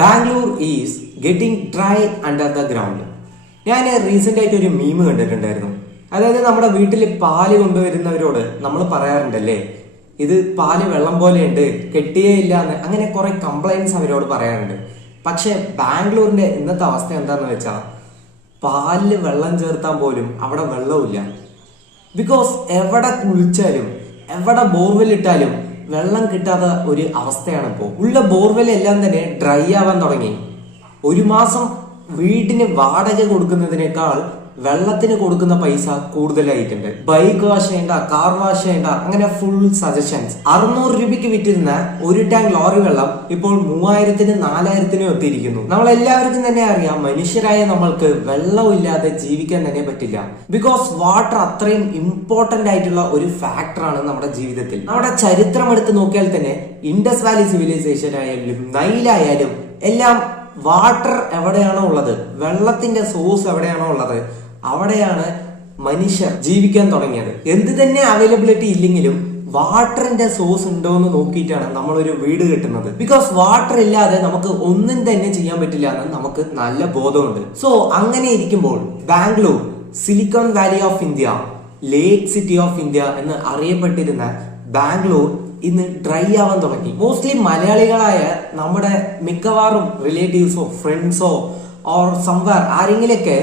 Bangalore is getting dry under the ground. ഞാൻ recent ആയിട്ട് ഒരു മീം കണ്ടിട്ടുണ്ടായിരുന്നു. അതായത് നമ്മുടെ വീട്ടിൽ പാല് കൊണ്ടുവരുന്നവരോട് നമ്മൾ പറയാറുണ്ടല്ലേ, ഇത് പാല് വെള്ളം പോലെയുണ്ട്, കെട്ടിയേ ഇല്ല എന്ന്, അങ്ങനെ കുറെ കംപ്ലൈന്റ്സ് അവരോട് പറയാറുണ്ട്. പക്ഷെ ബാംഗ്ലൂരിന്റെ ഇന്നത്തെ അവസ്ഥ എന്താന്ന് വെച്ചാൽ പാലില് വെള്ളം ചേർത്താൻ പോലും അവിടെ വെള്ളമില്ല. ബിക്കോസ് എവിടെ കുളിച്ചാലും എവിടെ ബോർവെൽ ഇട്ടാലും വെള്ളം കിട്ടാത്ത ഒരു അവസ്ഥയാണ് ഇപ്പോൾ ഉള്ള. ബോർവെൽ എല്ലാം തന്നെ ഡ്രൈ ആവാൻ തുടങ്ങി. ഒരു മാസം വീടിന് വാടക കൊടുക്കുന്നതിനേക്കാൾ വെള്ളത്തിന് കൊടുക്കുന്ന പൈസ കൂടുതലായിട്ടുണ്ട്. ബൈക്ക് വാഷ് ചെയ്യേണ്ട, കാർ വാഷ് ചെയ്യേണ്ട, അങ്ങനെ ഫുൾ സജഷൻസ്. 600 രൂപയ്ക്ക് വിറ്റിരുന്ന ഒരു ടാങ്ക് ലോറി വെള്ളം ഇപ്പോൾ 3000-നും 4000-നും എത്തിയിരിക്കുന്നു. നമ്മൾ എല്ലാവർക്കും തന്നെ അറിയാം, മനുഷ്യരായ നമ്മൾക്ക് വെള്ളമില്ലാതെ ജീവിക്കാൻ തന്നെ പറ്റില്ല. ബിക്കോസ് വാട്ടർ അത്രയും ഇമ്പോർട്ടന്റ് ആയിട്ടുള്ള ഒരു ഫാക്ടറാണ് നമ്മുടെ ജീവിതത്തിൽ. നമ്മുടെ ചരിത്രം എടുത്ത് നോക്കിയാൽ തന്നെ ഇൻഡസ് വാലി സിവിലൈസേഷൻ ആയാലും നൈലായാലും എല്ലാം വാട്ടർ എവിടെയാണോ ഉള്ളത്, വെള്ളത്തിന്റെ സോഴ്സ് എവിടെയാണോ ഉള്ളത്, അവിടെയാണ് മനുഷ്യർ ജീവിക്കാൻ തുടങ്ങിയത്. എന്ത് തന്നെ അവൈലബിലിറ്റി ഇല്ലെങ്കിലും വാട്ടറിന്റെ സോഴ്സ് ഉണ്ടോ എന്ന് നോക്കിയിട്ടാണ് നമ്മളൊരു വീട് കെട്ടുന്നത്. ബിക്കോസ് വാട്ടർ ഇല്ലാതെ നമുക്ക് ഒന്നും തന്നെ ചെയ്യാൻ പറ്റില്ല എന്ന് നമുക്ക് നല്ല ബോധമുണ്ട്. സോ അങ്ങനെ ഇരിക്കുമ്പോൾ Bangalore, silicon valley of India, lake city of India എന്ന് അറിയപ്പെട്ടിരുന്ന ബാംഗ്ലൂർ ഇന്ന് ഡ്രൈ ആവാൻ തുടങ്ങി. മോസ്റ്റ്ലി മലയാളികളായ നമ്മുടെ മിക്കവാറും റിലേറ്റീവ്സോ ഫ്രണ്ട്സോ ഓർ സംവർ ആരെങ്കിലൊക്കെ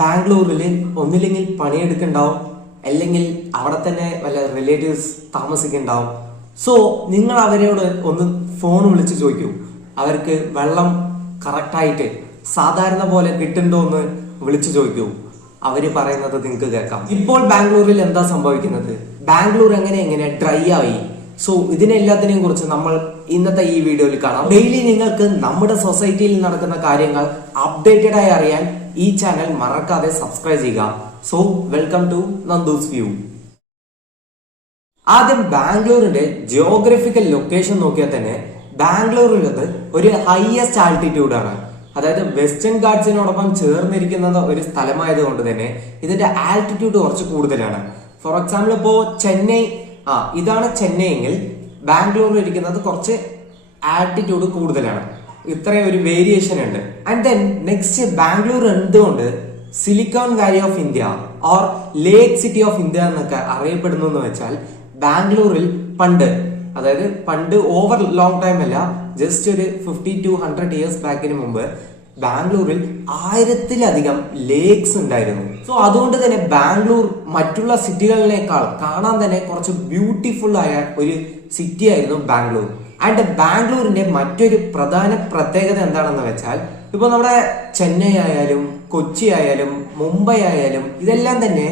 ബാംഗ്ലൂരിൽ ഒന്നില്ലെങ്കിൽ പണിയെടുക്കുന്നുണ്ടാവും, അല്ലെങ്കിൽ അവിടെ തന്നെ വല്ല റിലേറ്റീവ്സ് താമസിക്കുന്നുണ്ടാവും. സോ നിങ്ങൾ അവരോട് ഒന്ന് ഫോൺ വിളിച്ച് ചോദിക്കൂ, അവർക്ക് വെള്ളം കറക്റ്റായിട്ട് സാധാരണ പോലെ കിട്ടുന്നുണ്ടോ എന്ന് വിളിച്ചു ചോദിക്കൂ. അവര് പറയുന്നത് നിങ്ങൾക്ക് കേൾക്കാം. ഇപ്പോൾ ബാംഗ്ലൂരിൽ എന്താ സംഭവിക്കുന്നത്, ബാംഗ്ലൂർ എങ്ങനെ ഡ്രൈ ആയി. സോ ഇതിനെല്ലാത്തിനെയും കുറിച്ച് നമ്മൾ ഇന്നത്തെ ഈ വീഡിയോയിൽ കാണാം. ഡെയിലി നിങ്ങൾക്ക് നമ്മുടെ സൊസൈറ്റിയിൽ നടക്കുന്ന കാര്യങ്ങൾ അപ്ഡേറ്റഡ് ആയി അറിയാൻ ഈ ചാനൽ മറക്കാതെ സബ്സ്ക്രൈബ് ചെയ്യുക. So welcome to Nandu's view. ആദ്യം ബാംഗ്ലൂരിന്റെ ജിയോഗ്രഫിക്കൽ ലൊക്കേഷൻ നോക്കിയാൽ തന്നെ ബാംഗ്ലൂരിലുള്ളത് ഒരു ഹയസ്റ്റ് ആൾട്ടിറ്റ്യൂഡ് ആണ്. അതായത് വെസ്റ്റേൺ ഗാർഡ്സിനോടൊപ്പം ചേർന്നിരിക്കുന്നത് ഒരു സ്ഥലമായത് കൊണ്ട് തന്നെ ഇതിന്റെ ആൾട്ടിറ്റ്യൂഡ് കുറച്ച് കൂടുതലാണ്. ഫോർ എക്സാമ്പിൾ ഇപ്പോ ചെന്നൈ, ഇതാണ് ചെന്നൈ എങ്കിൽ ബാംഗ്ലൂരിൽ ഇരിക്കുന്നത് കുറച്ച് ആൾട്ടിറ്റ്യൂഡ് കൂടുതലാണ്. ഇത്രയും ഒരു വേരിയേഷൻ ഉണ്ട്. ആൻഡ് ദെൻ നെക്സ്റ്റ് ബാംഗ്ലൂർ എന്തുകൊണ്ട് silicon valley of India or lake city of India എന്നൊക്കെ അറിയപ്പെടുന്നു എന്ന് വെച്ചാൽ, ബാംഗ്ലൂരിൽ പണ്ട് ഓവർ ലോങ് ടൈം അല്ല, ജസ്റ്റ് ഒരു 50 to 100 ഇയേഴ്സ് ബാക്കിന് മുമ്പ് ബാംഗ്ലൂരിൽ 1000-ലധികം ലേക്സ് ഉണ്ടായിരുന്നു. സോ അതുകൊണ്ട് തന്നെ ബാംഗ്ലൂർ മറ്റുള്ള സിറ്റികളിനേക്കാൾ കാണാൻ തന്നെ കുറച്ച് ബ്യൂട്ടിഫുൾ ആയ ഒരു സിറ്റി ആയിരുന്നു ബാംഗ്ലൂർ. ആൻഡ് ബാംഗ്ലൂരിന്റെ മറ്റൊരു പ്രധാന പ്രത്യേകത എന്താണെന്ന് വെച്ചാൽ, ഇപ്പൊ നമ്മുടെ ചെന്നൈ ആയാലും കൊച്ചി ആയാലും മുംബൈ ആയാലും ഇതെല്ലാം തന്നെ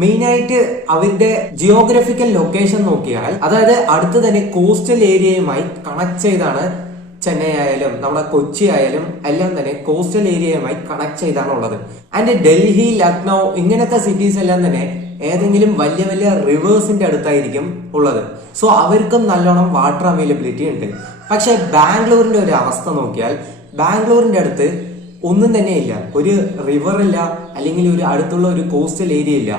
മെയിനായിട്ട് അവരുടെ ജിയോഗ്രഫിക്കൽ ലൊക്കേഷൻ നോക്കിയാൽ, അതായത് അടുത്ത് തന്നെ കോസ്റ്റൽ ഏരിയയുമായി കണക്ട് ചെയ്താണ് ചെന്നൈ ആയാലും നമ്മുടെ കൊച്ചി ആയാലും എല്ലാം തന്നെ കോസ്റ്റൽ ഏരിയയുമായി കണക്ട് ചെയ്താണ് ഉള്ളത്. ആൻഡ് ഡൽഹി, ലക്നൗ ഇങ്ങനത്തെ സിറ്റീസ് എല്ലാം തന്നെ ഏതെങ്കിലും വലിയ വലിയ റിവേഴ്സിന്റെ അടുത്തായിരിക്കും ഉള്ളത്. സോ അവർക്കും നല്ലോണം വാട്ടർ അവൈലബിലിറ്റി ഉണ്ട്. പക്ഷെ ബാംഗ്ലൂരിന്റെ ഒരു അവസ്ഥ നോക്കിയാൽ, ബാംഗ്ലൂരിന്റെ അടുത്ത് ഒന്നും തന്നെ ഇല്ല, ഒരു റിവർ ഇല്ല, അല്ലെങ്കിൽ ഒരു അടുത്തുള്ള ഒരു കോസ്റ്റൽ ഏരിയ ഇല്ല.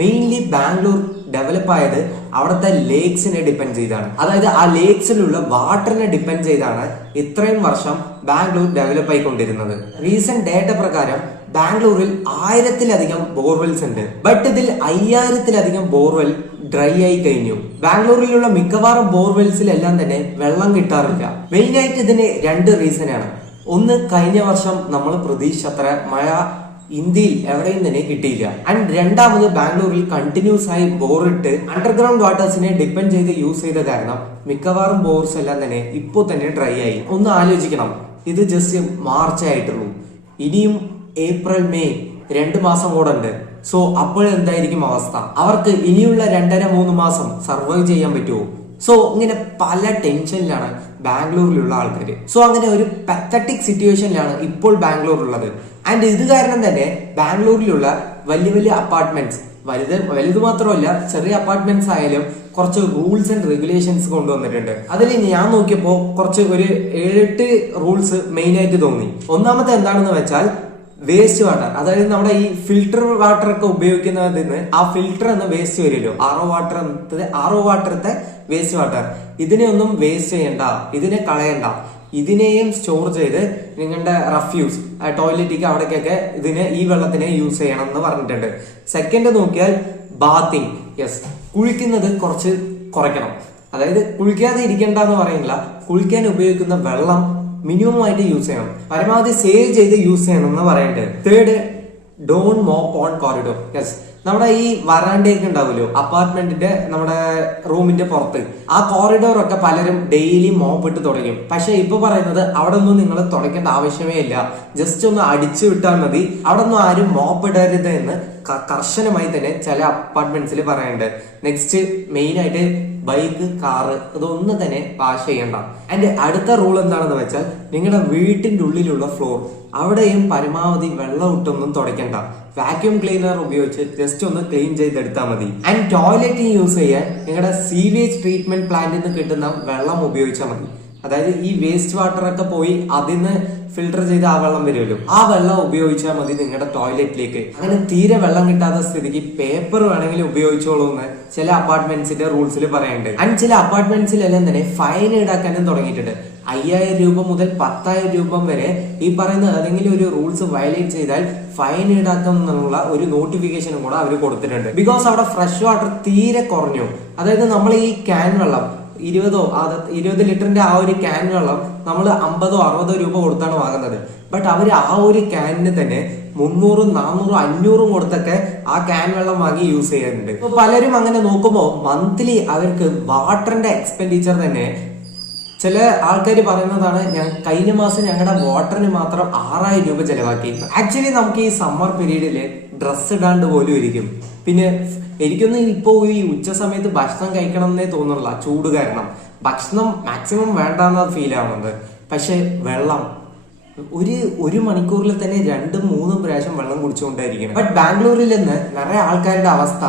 മെയിൻലി ബാംഗ്ലൂർ ഡെവലപ്പ് ആയത് അവിടുത്തെ ലേക്സിനെ ഡിപ്പെൻഡ് ചെയ്താണ്. അതായത് ആ ലേക്സിലുള്ള വാട്ടറിനെ ഡിപ്പെൻഡ് ചെയ്താണ് ഇത്രയും വർഷം ബാംഗ്ലൂർ ഡെവലപ്പ് ആയിക്കൊണ്ടിരുന്നത്. റീസെന്റ് ഡേറ്റ പ്രകാരം ബാംഗ്ലൂരിൽ 1000-ലധികം ബോർവെൽസ് ഉണ്ട്. ബട്ട് ഇതിൽ 5000-ലധികം ബോർവെൽ ഡ്രൈ ആയി കഴിഞ്ഞു. ബാംഗ്ലൂരിലുള്ള മിക്കവാറും ബോർവെൽസിലെല്ലാം തന്നെ വെള്ളം കിട്ടാറില്ല. മെയിനായിട്ട് ഇതിന് 2 റീസണാണ്. ഒന്ന്, കഴിഞ്ഞ വർഷം നമ്മൾ പ്രതീക്ഷിച്ചത്ര മഴ ഇന്ത്യയിൽ എവിടെയും തന്നെ കിട്ടിയില്ല. ആൻഡ് രണ്ടാമത്, ബാംഗ്ലൂരിൽ കണ്ടിന്യൂസ് ആയി ബോറിട്ട് അണ്ടർഗ്രൗണ്ട് വാട്ടേഴ്സിനെ ഡിപ്പെൻഡ് ചെയ്ത് യൂസ് ചെയ്ത കാരണം മിക്കവാറും ബോർസ് എല്ലാം തന്നെ ഇപ്പോൾ തന്നെ ഡ്രൈ ആയി. ഒന്ന് ആലോചിക്കണം, ഇത് ജസ്റ്റ് മാർച്ച് ആയിട്ടുള്ളൂ, ഇനിയും ഏപ്രിൽ, മെയ് 2 മാസം കൂടെ ഉണ്ട്. സോ അപ്പോൾ എന്തായിരിക്കും അവസ്ഥ? അവർക്ക് ഇനിയുള്ള 2.5-3 മാസം സർവൈവ് ചെയ്യാൻ പറ്റുമോ? സോ ഇങ്ങനെ പല ടെൻഷനിലാണ് ബാംഗ്ലൂരിലുള്ള ആൾക്കാർ. സോ അങ്ങനെ ഒരു പത്തറ്റിക് സിറ്റുവേഷനിലാണ് ഇപ്പോൾ ബാംഗ്ലൂർ ഉള്ളത്. ആൻഡ് ഇത് കാരണം തന്നെ ബാംഗ്ലൂരിലുള്ള വലിയ വലിയ അപ്പാർട്ട്മെന്റ്സ്, വലുത് മാത്രമല്ല ചെറിയ അപ്പാർട്ട്മെന്റ്സ് ആയാലും കുറച്ച് റൂൾസ് ആൻഡ് റെഗുലേഷൻസ് കൊണ്ടുവന്നിട്ടുണ്ട്. അതിൽ ഞാൻ നോക്കിയപ്പോ കുറച്ച് ഒരു 7-8 റൂൾസ് മെയിൻ ആയിട്ട് തോന്നി. ഒന്നാമത്തെ എന്താണെന്ന് വെച്ചാൽ, വേസ്റ്റ് വാട്ടർ, അതായത് നമ്മുടെ ഈ ഫിൽട്ടർ വാട്ടർ ഒക്കെ ഉപയോഗിക്കുന്നതിന് ആ ഫിൽട്ടർ എന്ന് വേസ്റ്റ് വരുമല്ലോ, ആർ ഒ വാട്ടറത്തെ വേസ്റ്റ് വാട്ടർ, ഇതിനെ ഒന്നും വേസ്റ്റ് ചെയ്യണ്ട, ഇതിനെ കളയണ്ട. ഇതിനെയും സ്റ്റോർ ചെയ്ത് നിങ്ങളുടെ റഫ്യൂസ് ടോയ്ലറ്റിക്ക് അവിടേക്കൊക്കെ ഈ വെള്ളത്തിനെ യൂസ് ചെയ്യണം എന്ന് പറഞ്ഞിട്ടുണ്ട്. സെക്കൻഡ് നോക്കിയാൽ ബാത്തിങ്. യെസ്, കുളിക്കുന്നത് കുറച്ച് കുറയ്ക്കണം. അതായത് കുളിക്കാതെ ഇരിക്കേണ്ട എന്ന് പറയുന്നില്ല, കുളിക്കാൻ ഉപയോഗിക്കുന്ന വെള്ളം മിനിമം ആയിട്ട് യൂസ് ചെയ്യണം, പരമാവധി സേവ് ചെയ്ത് യൂസ് ചെയ്യണം എന്ന് പറയുന്നുണ്ട്. Third, don't mop on corridor. Yes, നമ്മുടെ ഈ വരാണ്ടയൊക്കെ ഉണ്ടാവുമല്ലോ അപ്പാർട്ട്മെന്റിന്റെ, നമ്മുടെ റൂമിന്റെ പുറത്ത് ആ കോറിഡോർ ഒക്കെ പലരും ഡെയിലി മോപ്പ് ഇട്ട് തുടങ്ങും. പക്ഷെ ഇപ്പൊ പറയുന്നത് അവിടെ ഒന്നും നിങ്ങൾ തുടയ്ക്കേണ്ട ആവശ്യമേ ഇല്ല, ജസ്റ്റ് ഒന്ന് അടിച്ചു വിട്ടാൽ മതി, അവിടെ ഒന്നും ആരും മോപ്പ് ഇടരുത് എന്ന് കർശനമായി തന്നെ ചില അപ്പാർട്ട്മെന്റ്സിൽ പറയുന്നുണ്ട്. നെക്സ്റ്റ് മെയിൻ ആയിട്ട് ബൈക്ക്, കാറ് ഇതൊന്നും തന്നെ വാഷ് ചെയ്യണ്ട. അതിന്റെ അടുത്ത റൂൾ എന്താണെന്ന് വെച്ചാൽ നിങ്ങളുടെ വീട്ടിന്റെ ഉള്ളിലുള്ള ഫ്ലോർ അവിടെയും പരമാവധി വെള്ളം ഇട്ടൊന്നും തുടയ്ക്കണ്ട, വാക്യൂം ക്ലീനർ ഉപയോഗിച്ച് ജസ്റ്റ് ഒന്ന് ക്ലീൻ ചെയ്തെടുത്താൽ മതി. ആൻഡ് ടോയ്ലറ്റ് യൂസ് ചെയ്യാൻ നിങ്ങളുടെ സീവേജ് ട്രീറ്റ്മെന്റ് പ്ലാന്റിൽ നിന്ന് കിട്ടുന്ന വെള്ളം ഉപയോഗിച്ചാൽ മതി. അതായത് ഈ വേസ്റ്റ് വാട്ടർ ഒക്കെ പോയി അതിന്ന് ഫിൽട്ടർ ചെയ്ത് ആ വെള്ളം വരുമല്ലോ, ആ വെള്ളം ഉപയോഗിച്ചാൽ മതി നിങ്ങളുടെ ടോയ്ലറ്റിലേക്ക്. അങ്ങനെ തീരെ വെള്ളം കിട്ടാത്ത സ്ഥിതിക്ക് പേപ്പർ വേണമെങ്കിൽ ഉപയോഗിച്ചോളൂ എന്ന് ചില അപ്പാർട്ട്മെന്റ്സിന്റെ റൂൾസിൽ പറയുന്നുണ്ട്. ആൻഡ് ചില അപ്പാർട്ട്മെന്റ്സിലെല്ലാം തന്നെ ഫൈൻ ഈടാക്കാനും തുടങ്ങിയിട്ടുണ്ട്. 5000 രൂപ മുതൽ 10,000 രൂപ വരെ ഈ പറയുന്ന ഏതെങ്കിലും ഒരു റൂൾസ് വയലേറ്റ് ചെയ്താൽ ഫൈൻ ഈടാക്കും എന്നുള്ള ഒരു നോട്ടിഫിക്കേഷനും കൂടെ അവർ കൊടുത്തിട്ടുണ്ട്. ബിക്കോസ് അവിടെ ഫ്രഷ് വാട്ടർ തീരെ കുറഞ്ഞു. അതായത് നമ്മൾ ഈ ക്യാൻ വെള്ളം 20 ലിറ്ററിന്റെ ആ ഒരു ക്യാൻ വെള്ളം നമ്മൾ 50-60 രൂപ കൊടുത്താണ് വാങ്ങുന്നത്. ബട്ട് അവർ ആ ഒരു ക്യാനിന് തന്നെ 300, 400, 500 കൊടുത്തൊക്കെ ആ ക്യാൻ വെള്ളം വാങ്ങി യൂസ് ചെയ്യുന്നുണ്ട്. അപ്പൊ പലരും അങ്ങനെ നോക്കുമ്പോൾ മന്ത്ലി അവർക്ക് വാട്ടറിന്റെ എക്സ്പെൻഡിച്ചർ തന്നെ, ചില ആൾക്കാർ പറയുന്നതാണ് കഴിഞ്ഞ മാസം ഞങ്ങളുടെ വാട്ടറിന് മാത്രം 6000 രൂപ ചെലവാക്കി. ആക്ച്വലി നമുക്ക് ഈ സമ്മർ പീരീഡില് ഡ്രസ്സ് ഇടാണ്ട് പോലും ഇരിക്കും. പിന്നെ എനിക്കൊന്നും ഇപ്പോ ഈ ഉച്ച സമയത്ത് ഭക്ഷണം കഴിക്കണം എന്നേ തോന്നുന്നില്ല, ചൂട് കാരണം. ഭക്ഷണം മാക്സിമം വേണ്ടാന്നാ ഫീൽ ആവുന്നത്. പക്ഷെ വെള്ളം ഒരു മണിക്കൂറിൽ തന്നെ 2-3 പ്രാവശ്യം വെള്ളം കുടിച്ചുകൊണ്ടായിരിക്കണം. ബട്ട് ബാംഗ്ലൂരിൽ നിന്ന് നിറയെ ആൾക്കാരുടെ അവസ്ഥ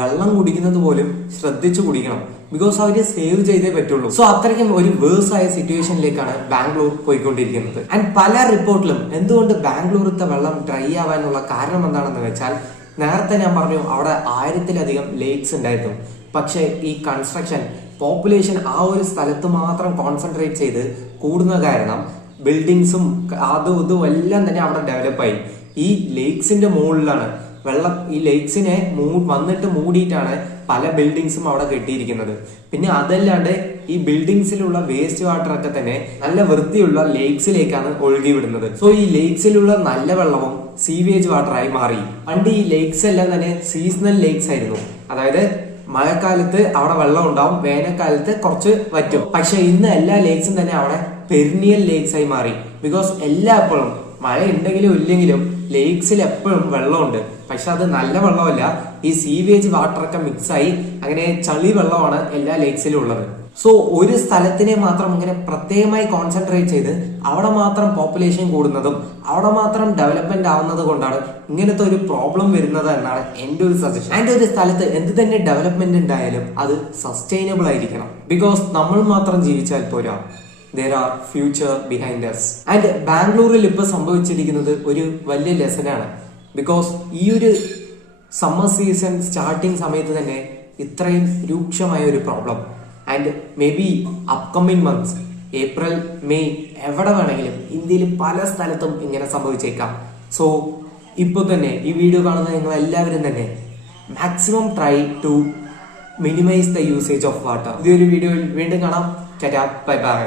വെള്ളം കുടിക്കുന്നത് പോലും ശ്രദ്ധിച്ചു കുടിക്കണം, ബിക്കോസ് അവര് സേവ് ചെയ്തേ പറ്റുള്ളൂ. സോ അത്രയ്ക്കും ഒരു വേഴ്സ് ആയ സിറ്റുവേഷനിലേക്കാണ് ബാംഗ്ലൂർ പോയിക്കൊണ്ടിരിക്കുന്നത്. ആൻഡ് പല റിപ്പോർട്ടിലും എന്തുകൊണ്ട് ബാംഗ്ലൂരത്തെ വെള്ളം ഡ്രൈ ആവാനുള്ള കാരണം എന്താണെന്ന് വെച്ചാൽ, നേരത്തെ ഞാൻ പറഞ്ഞു അവിടെ 1000-ലധികം ലേക്സ് ഉണ്ടായിരുന്നു. പക്ഷെ ഈ കൺസ്ട്രക്ഷൻ പോപ്പുലേഷൻ ആ ഒരു സ്ഥലത്ത് മാത്രം കോൺസെൻട്രേറ്റ് ചെയ്ത് കൂടുന്ന കാരണം ബിൽഡിങ്സും അതും ഇതും എല്ലാം തന്നെ അവിടെ ഡെവലപ്പായി. ഈ ലേക്സിന്റെ മുകളിലാണ് വെള്ളം. ഈ ലേക്സിനെ വന്നിട്ട് മൂടിയിട്ടാണ് പല ബിൽഡിങ്സും അവിടെ കെട്ടിയിരിക്കുന്നത്. പിന്നെ അതല്ലാണ്ട് ഈ ബിൽഡിങ്സിലുള്ള വേസ്റ്റ് വാട്ടർ ഒക്കെ തന്നെ നല്ല വൃത്തിയുള്ള ലേക്സിലേക്കാണ് ഒഴുകി വിടുന്നത്. സോ ഈ ലേക്സിലുള്ള നല്ല വെള്ളവും സീവേജ് വാട്ടറായി മാറി. പണ്ട് ഈ ലേക്സ് എല്ലാം തന്നെ സീസണൽ ലേക്സ് ആയിരുന്നു. അതായത് മഴക്കാലത്ത് അവിടെ വെള്ളം ഉണ്ടാവും, വേനൽക്കാലത്ത് കുറച്ച് വറ്റും. പക്ഷെ ഇന്ന് എല്ലാ ലേക്സും തന്നെ അവിടെ പെരിനിയൽ ലേക്സ് ആയി മാറി. ബിക്കോസ് എപ്പോഴും മഴ ഉണ്ടെങ്കിലും ഇല്ലെങ്കിലും ലേക്സിൽ എപ്പോഴും വെള്ളമുണ്ട്. പക്ഷെ അത് നല്ല വെള്ളമല്ല, ഈ സീവേജ് വാട്ടറൊക്കെ മിക്സ് ആയി അങ്ങനെ ചളി വെള്ളമാണ് എല്ലാ ലേക്സിലും ഉള്ളത്. സോ ഒരു സ്ഥലത്തിനെ മാത്രം ഇങ്ങനെ പ്രത്യേകമായി കോൺസെൻട്രേറ്റ് ചെയ്ത് അവിടെ മാത്രം പോപ്പുലേഷൻ കൂടുന്നതും അവിടെ മാത്രം ഡെവലപ്മെന്റ് ആവുന്നത് കൊണ്ടാണ് ഇങ്ങനത്തെ ഒരു പ്രോബ്ലം വരുന്നത് എന്നാണ് എന്റെ ഒരു സജഷൻ. ആൻഡ് ഒരു സ്ഥലത്ത് എന്ത് തന്നെ ഡെവലപ്മെന്റ് ഉണ്ടായാലും അത് സസ്റ്റൈനബിൾ ആയിരിക്കണം. ബിക്കോസ് നമ്മൾ മാത്രം ജീവിച്ചാൽ പോരാ, there are future behind us. And ബാംഗ്ലൂരിൽ ഇപ്പൊ സംഭവിച്ചിരിക്കുന്നത് ഒരു വലിയ ലെസനാണ്. ബിക്കോസ് ഈ ഒരു സമ്മർ സീസൺ സ്റ്റാർട്ടിങ് സമയത്ത് തന്നെ ഇത്രയും രൂക്ഷമായ ഒരു problem. And may be upcoming months April, May എവിടെ വേണമെങ്കിലും ഇന്ത്യയിൽ പല സ്ഥലത്തും ഇങ്ങനെ സംഭവിച്ചേക്കാം. സോ ഇപ്പൊ തന്നെ ഈ വീഡിയോ കാണുന്ന നിങ്ങൾ എല്ലാവരും തന്നെ maximum try to minimize the usage of water. ഈ ഒരു വീഡിയോയിൽ വീണ്ടും കാണാം. Tata, bye by.